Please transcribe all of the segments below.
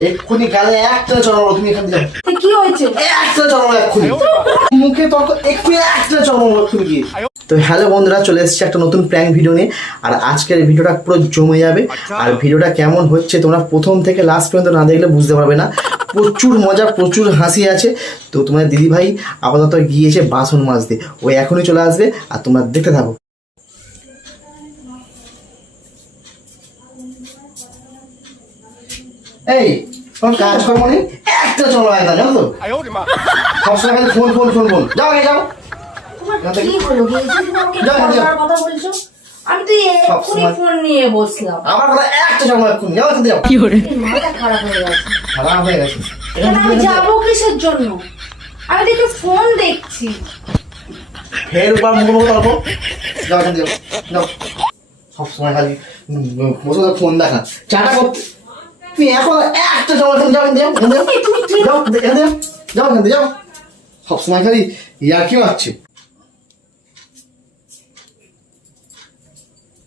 এক্ষুনি গালে একটা চড়াবো তুমি এখান থেকে কি হয়েছে? একটা চড়াবো এক্ষুনি। মুখে তর্ক এক্ষুনি একটা চড়াবো এক্ষুনি গিয়ে। তো হ্যালো বন্ধুরা চলে এসেছি একটা নতুন প্র্যাঙ্ক ভিডিও নিয়ে। আর আজকের ভিডিওটা পুরো জমে যাবে। আর ভিডিওটা কেমন হচ্ছে তোমরা প্রথম থেকে লাস্ট পর্যন্ত না দেখলে বুঝতে পারবে না। প্রচুর মজা প্রচুর হাসি আছে। তো তোমাদের দিদিভাই আপাতত গিয়েছে বাসন মাজতে। ও এখনই চলে আসবে আর তোমরা দেখতে থাকো। এই তোমার কাজ করব নি একটা চলো একদম জানো তো? সবসময় খালি ফোন ফোন ফোন ফোন। যাও আগে যাও। কি হলো? কথা বলছো? আমি তো ফোন নিয়ে বসলাম। আমার একটা সময় এক্ষুনি। যাও এখান যাও। কি করে খারাপ হয়ে গেছে। খারাপ হয়ে গেছে। যাব কিসের জন্য? আমি দেখি ফোন দেখছি। ফের উপর মুখ মুখ অল্প যাও এখান যাও। যাও। সবসময় খালি বসে ফোন দেখা। চাটা করতে তুমি এখন একটা চলো এখানে যাও যাও এখান থেকে এই তুমি কি যাও যাও যাও এখান যাও। সবসময় খালি ইয়ার্কি মারছে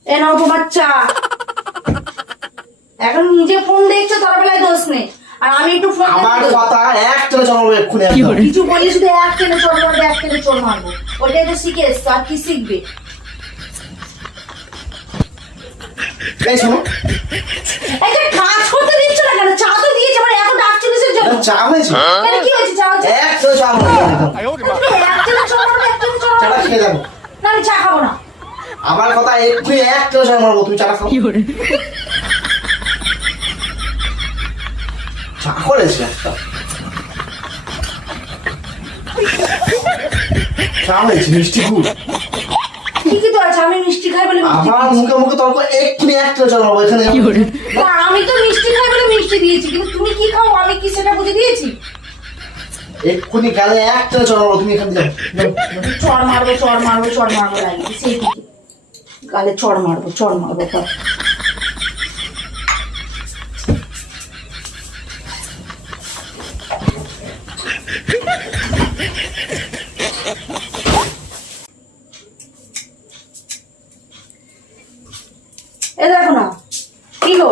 এ নাও তোমার চা এখন নিজে ফোন দেখছ তার বেলায় দোষ নেই। আর আমি একটু ফোন আমার কথা একটা চলো এক্ষুনি একদম কিছু বলি শুধু এক টেনে চোর মারবে এক টেনে চোর মারবো। ওইটাই তো শিখে এসছো আর কি শিখবে? এই হ্যাঁ? আমার কথা একটু এক তো চা মারবো তুমি চা খাও। কি করে? চা করেছে একটা। চা হয়েছে মিষ্টি গুড়। ঠিকই তো আছে আমি মিষ্টি খাই বলে আমার মুখে মুখে তর্ক এক্ষুনি একটা চা মারবো এখানে আমি তো মিষ্টি খাই বলে মিষ্টি দিয়েছি কিন্তু তুমি কি খাও আমি কি সেটা বুঝে দিয়েছি? এক্ষুনি গালে একটা চড়াবো তুমি এখান থেকে। চড় মারবো চড় মারবো চড় মারবো লাগে সেই গালে চড় মারবো চড় মারবো তার এ দেখো না কি গো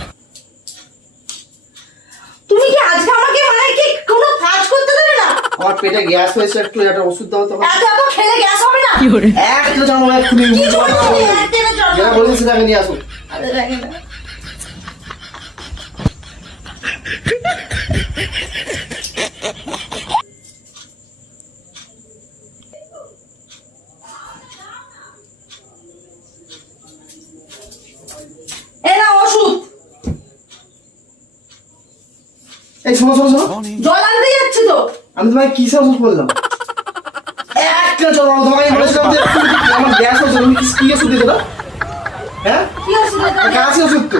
আমার পেটে গ্যাস হয়েছে একটু একটা ওষুধ দাও তো এত এত খেলে গ্যাস হবে না? একটা চা মারবো এক্ষুনি কি চড় মারবে এক কেটে চড় যেটা মারবে বলেছি সেটাকে নিয়ে আসো। আরে লাগে না এ এই শোনো শোনো শোনো। জল আনতে যাচ্ছে তো। আমি তোমাকে কিসে ওষুধ বললাম? একটা চলো তোমাকে বলেছিলাম যে আমার গ্যাস হয়েছে তুমি কি কি ওষুধ দিয়েছ না হ্যাঁ? কি ওষুধ তো।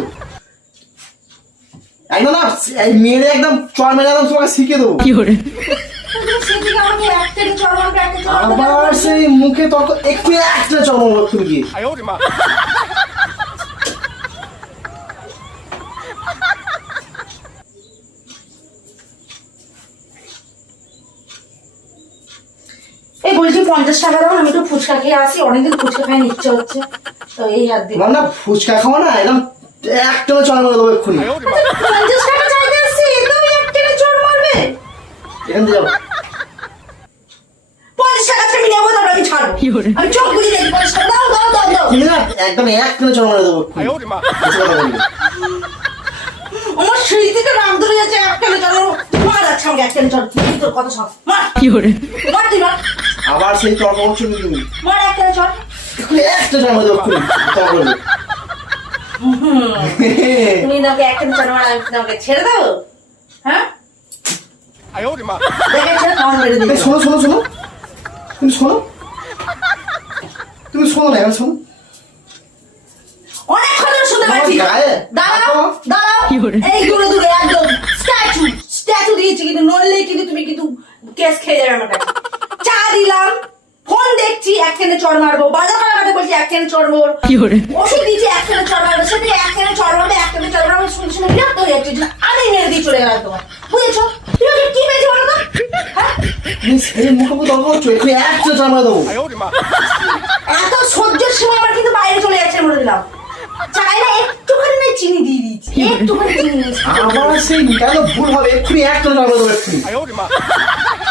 একদম না এই একদম চর মেরে একদম তোমাকে শিখে দেবো। মারবে আবার সেই মুখে তর্ক একটু একটা চর মারবো তুমি বলছি পঞ্চাশ টাকা দাও আমি একটু ফুচকা খেয়ে আসি অনেকদিন ফুচকা খাই ইচ্ছে হচ্ছে। তো এই হাত দিয়ে। না ফুচকা খাও না একদম এক টেলে চড় মারে এক্ষুনি। পঞ্চাশ টাকা চাইতে আসছি চড় মারবে। এখান নেব পঞ্চাশ টাকা দাও দাও দাও দাও। একদম এক দেবো আমার থেকে ধরে যাচ্ছে এক মার। তোর কত সব কি করে? মার। আবার সেই তর্ক করছ তুমি? একটা জন্ম দক্ষিণ তুমি একটা দেবো? হ্যাঁ? দাঁড়াও দাঁড়াও। একদম। স্ট্যাচু স্ট্যাচু দিয়েছি কিন্তু নড়লে কিন্তু তুমি কিন্তু কেস খেয়ে যাবে আমার কাছে। দিলাম। ফোন দেখছি একখানে চড় মারবো। বাজার মারামারি বলছি একখানে চড় মোর। ওষুধ দিচ্ছি একখানে চড় মারবো। সেটি একখানে চড় মারবে একখানে চড় মারবো। শুনে শুনে বিরক্ত হয়ে যাচ্ছে। আমি মেরে দিয়ে চলে গেলাম তোমার বুঝেছ? তুমি কি হ্যাঁ? এত সহ্যের সময় আমার কিন্তু বাইরে চলে যাচ্ছে বলে দিলাম। চাইলে একটুখানি না চিনি দিয়ে দিচ্ছি একটুখানি চিনি আমার সেই ভুল হবে? এক্ষুনি একটা জমা দেবো এক্ষুনি।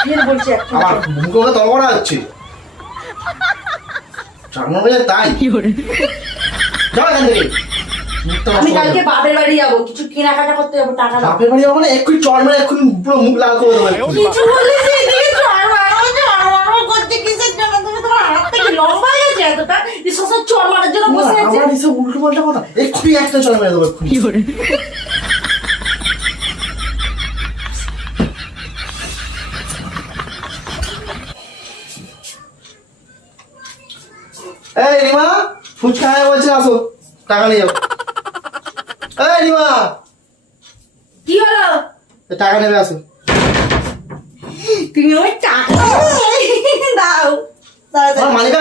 ফের বলছি একটু আমার মুখে করা হচ্ছে মারবে তাই। যাও এখান থেকে। আমি করে কালকে দেবো। বাপের বাড়ি যাব কিছু কেনাকাটা করতে যাব টাকা বাপের বাড়ি যাব মানে এক্ষুনি চড় মেরে এক্ষুনি পুরো মুখ লাল করে দেবো এক্ষুনি। কিছু বলিস চড় হয়ে মারার জন্য বসে আছে। আমার এসব উল্টো পাল্টা কথা। এক্ষুনি একটা চড় মেরে দেবো এক্ষুনি। এই রিমা ফুচকা হ্যাঁ বলছে আসো টাকা নিয়ে যাও। এই রিমা কি হলো? টাকা নেবে আসো। তুমি ওই টাকা দাও। মালিকা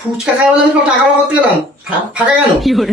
ফুচকা খাই বলে টাকা করতে গেলাম। ফাঁকা কেন? কি করে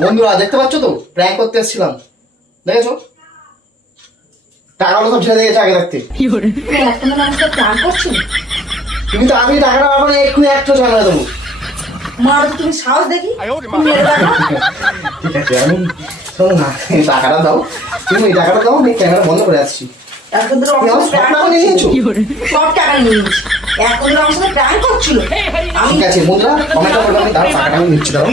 বন্ধুরা দেখতে পাচ্ছ তো? প্র্যাঙ্ক করতে এসেছিলাম। দেখেছ? সব ছেড়ে দিয়েছে আগে তুমি তো আমি টাকাটা পাবো এক্ষুনি একটু ঝামেলা দেবো। মার তুমি সাহস দেখি। টাকাটা দাও। তুমি টাকাটা দাও আমি ক্যামেরা বন্ধ করে আসছি। সব এখন ধরো আমার সাথে প্রাণ ঠিক আছে বন্ধুরা কমেন্ট করে বলবেন তার আমি নিচ্ছি দাঁড়াও